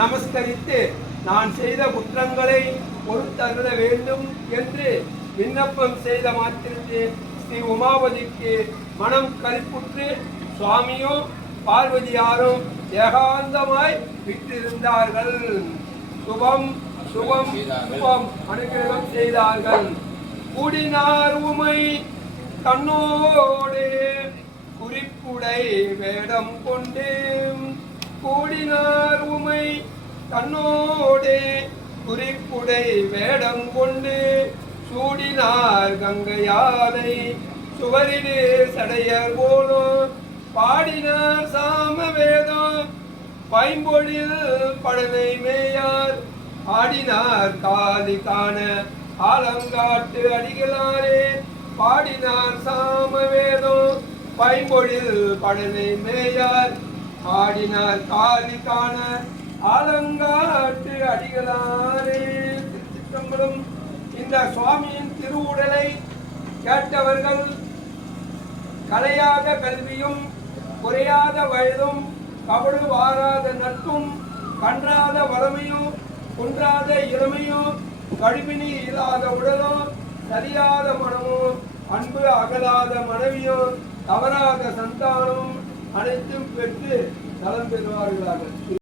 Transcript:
நமஸ்கரித்து நான் செய்த குற்றங்களை பொறுத்தருள வேண்டும் என்று விண்ணப்பம் செய்த மாத்திரத்தில் ஸ்ரீ உமாபதிக்கு மனம் களிப்புற்று சுவாமியும் பார்வதியாரும் ஏகாந்தமாய் விட்டிருந்தார்கள். சுபம் சுபம் சுபம் அனுகிரகம் செய்தார்கள். கூடினார் உமை தன்னோடு குறிப்புடை வேடம் கொண்டு கூடினார் உமை தன்னோடு குறிப்புடை வேடம் கொண்டு சூடினார் கங்கையாலை சுவரிடு சடையர் போலும் பாடினார் சாம வேதம் பைம்பொழில் படலை மேயார் ஆடினார் காலி காண ஆலங்காட்டு அடிகளாரே பாடினார் சாம வேதம் பைம்பொழில் படலை மேயார் ஆடினார் காலி காண ஆலங்காட்டு அடிகளாரே. திருச்சிற்றம்பலம். இந்த சுவாமியின் திருவுடலை கேட்டவர்கள் கலையாத கல்வியும் குறையாத வயதும் கபடு வாராத நட்பும் கன்றாத வளமையும் குன்றாத இளமையும் கழிவினி இல்லாத உடலும் சரியாத மனமும் அன்பு அகலாத மனைவியும் தவறாத சந்தானமும் அனைத்தும் பெற்று நலம் பெறுவார்களாக.